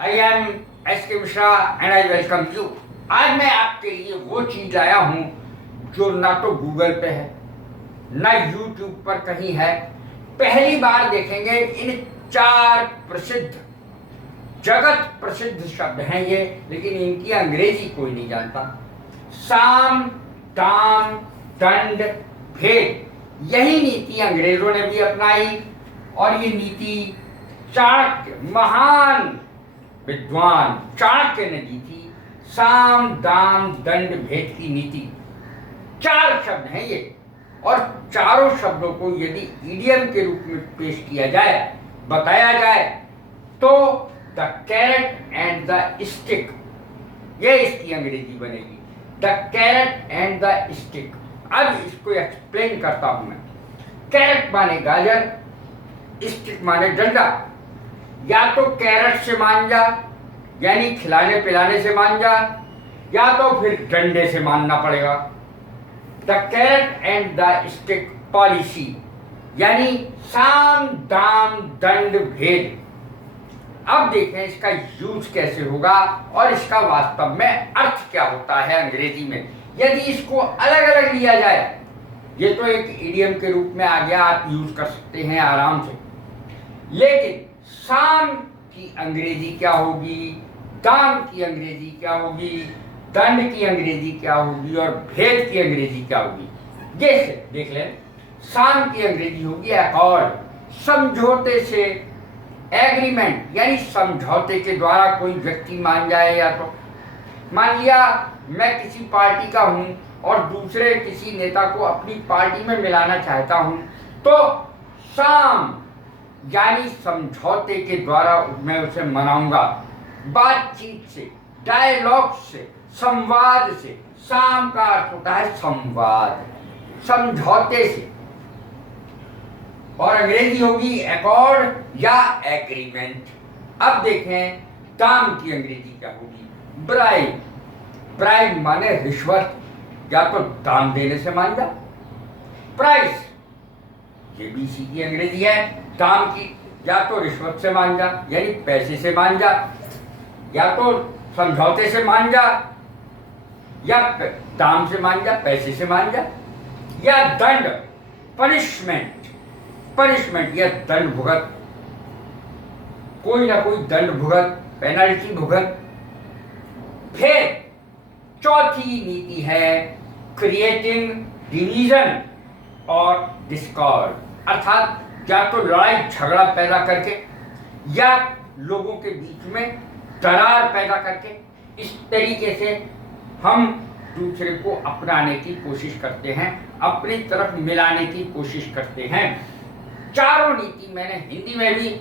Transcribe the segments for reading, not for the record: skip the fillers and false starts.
I am S के Mishra and I welcome you. आज मैं आपके लिए वो चीज लाया हूं जो ना तो गूगल पे है ना यूट्यूब पर कहीं है। पहली बार देखेंगे इन 4 प्रसिद्ध जगत प्रसिद्ध शब्द हैं ये, लेकिन इनकी अंग्रेजी कोई नहीं जानता। साम दाम दंड भेद, यही नीति अंग्रेजों ने भी अपनाई और ये नीति चाणक्य, महान विद्वान चाणक्य ने दी थी। साम दाम दंड भेद की नीति, 4 शब्द हैं ये, और चारों शब्दों को यदि इडियम के रूप में पेश किया जाए, बताया जाए, तो the carrot and the stick, ये इसकी अंग्रेजी बनेगी। The carrot and the stick. अब इसको एक्सप्लेन करता हूं मैं। कैरेट माने गाजर, स्टिक माने डंडा। या तो कैरेट से मान जा, यानी खिलाने पिलाने से मान जा, या तो फिर डंडे से मानना पड़ेगा। The carrot and the stick policy, यानी साम दाम दंड भेद। अब देखें इसका यूज कैसे होगा और इसका वास्तव में अर्थ क्या होता है अंग्रेजी में। यदि इसको अलग अलग लिया जाए, ये तो एक इडियम के रूप में आ गया, आप यूज कर सकते हैं आराम से, लेकिन साम की अंग्रेजी क्या होगी, दाम की अंग्रेजी क्या होगी, दंड की अंग्रेजी क्या होगी और भेद की अंग्रेजी क्या होगी, जैसे देख लें। साम की अंग्रेजी होगी अकॉर्ड, समझौते से, एग्रीमेंट, यानी समझौते के द्वारा कोई व्यक्ति मान जाए। या तो मान लिया मैं किसी पार्टी का हूं और दूसरे किसी नेता को अपनी पार्टी में मिलाना चाहता हूं, तो साम यानी समझौते के द्वारा मैं उसे मनाऊंगा, बातचीत से, डायलॉग से, संवाद से। साम का अर्थ होता है संवाद, समझौते से। और अंग्रेजी होगी अकॉर्ड या एग्रीमेंट। अब देखें दाम की अंग्रेजी क्या होगी, ब्राइब। ब्राइब माने रिश्वत, या तो दाम देने से मान जा। प्राइस, ये भी इसी की अंग्रेजी है दाम की, या तो रिश्वत से मान जा, यानी पैसे से मान जा, या तो समझौते से मान जा, या दाम से मान जा, पैसे से मान जा। या दंड, पनिशमेंट, पनिशमेंट या दंड भुगत, कोई ना कोई दंड भुगत, पेनल्टी भुगत। फिर चौथी नीति है क्रिएटिंग डिवीजन और डिस्कॉर्ड, अर्थात या तो लड़ाई झगड़ा पैदा करके या लोगों के बीच में दरार पैदा करके, इस तरीके से हम दूसरे को अपनाने की कोशिश करते हैं, अपनी तरफ मिलाने की कोशिश करते हैं। चारों नीति मैंने हिंदी में भी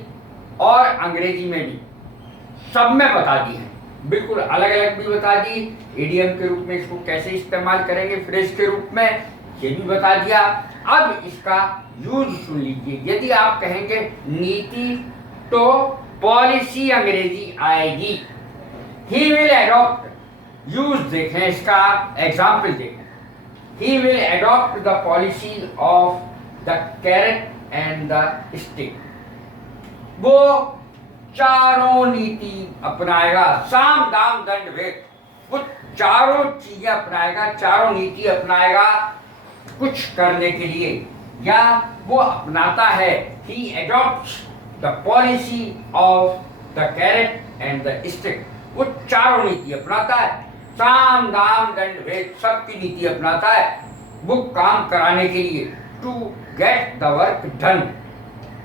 और अंग्रेजी में भी सब में बता दी है, बिल्कुल अलग अलग भी बता दी। इडियम के रूप में इसको कैसे इस्तेमाल करेंगे, फ्रेज के रूप में, ये भी बता दिया। अब इसका यूज सुन लीजिए। यदि आप कहेंगे नीति, तो पॉलिसी अंग्रेजी आएगी। ही विल एडॉप्ट, यूज देखें, इसका एग्जाम्पल देखें। He will adopt the policy of the carrot and the stick. वो चारों नीति अपनाएगा, साम दाम दंड भेद, वो चारों चीजें अपनाएगा, चारों नीति अपनाएगा कुछ करने के लिए, या वो अपनाता है। He adopts the policy of the carrot and the stick. वो चारों नीति अपनाता है, साम दाम दंड भेद सबकी नीति अपनाता है, वो काम कराने के लिए। To get the work done,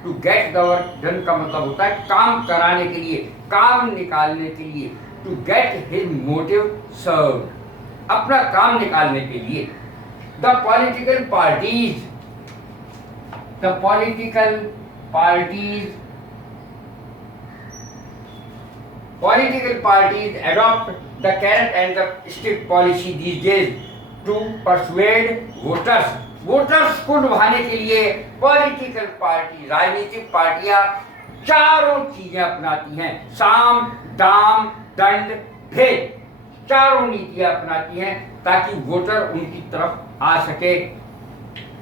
to get the work done का मतलब होता है काम कराने के लिए, काम निकालने के लिए। टू गेट हिज मोटिव सर्व, अपना काम निकालने के लिए। The political parties, the political parties, political parties adopt the carrot and the stick policy these days to persuade voters. Voters को लुभाने के लिए पॉलिटिकल पार्टी, राजनीतिक पार्टियां चारों चीजें अपनाती हैं, साम दाम दंड भेद, चारों नीतियां अपनाती हैं ताकि वोटर उनकी तरफ आ सके।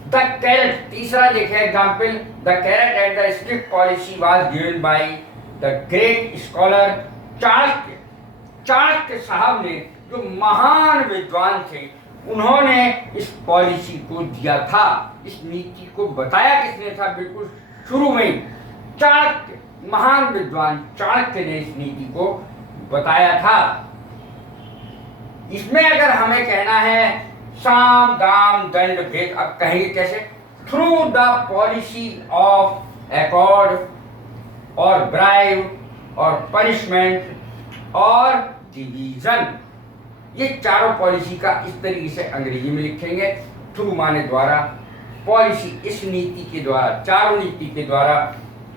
द कैरेट, तीसरा देखें example, the carrot and the stick policy was given by the great scholar Chanakya साहब ने, जो महान विद्वान थे, उन्होंने इस पॉलिसी को दिया था। इस नीति को बताया किसने था? बिल्कुल शुरू में ही चाणक्य, महान विद्वान चाणक्य ने इस नीति को बताया था। इसमें अगर हमें कहना है साम दाम दंड भेद, अब कहेंगे कैसे? Through the policy of accord और ब्राइब और पनिशमेंट और डिवीजन। ये चारों पॉलिसी का इस तरीके से अंग्रेजी में लिखेंगे। थ्रू माने द्वारा, पॉलिसी इस नीति के द्वारा, चारों नीति के द्वारा।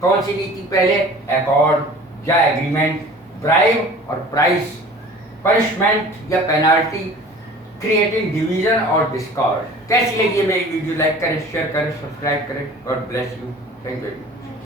कौन सी नीति पहले? एकॉर्ड या एग्रीमेंट, ब्राइब और प्राइस, पनिशमेंट या पेनाल्टी, क्रिएटिंग डिवीजन और डिस्कॉर्ड। कैसी लगी मेरी वीडियो? लाइक करें, शेयर करें, सब्सक्राइब करें। God bless you. Thank you.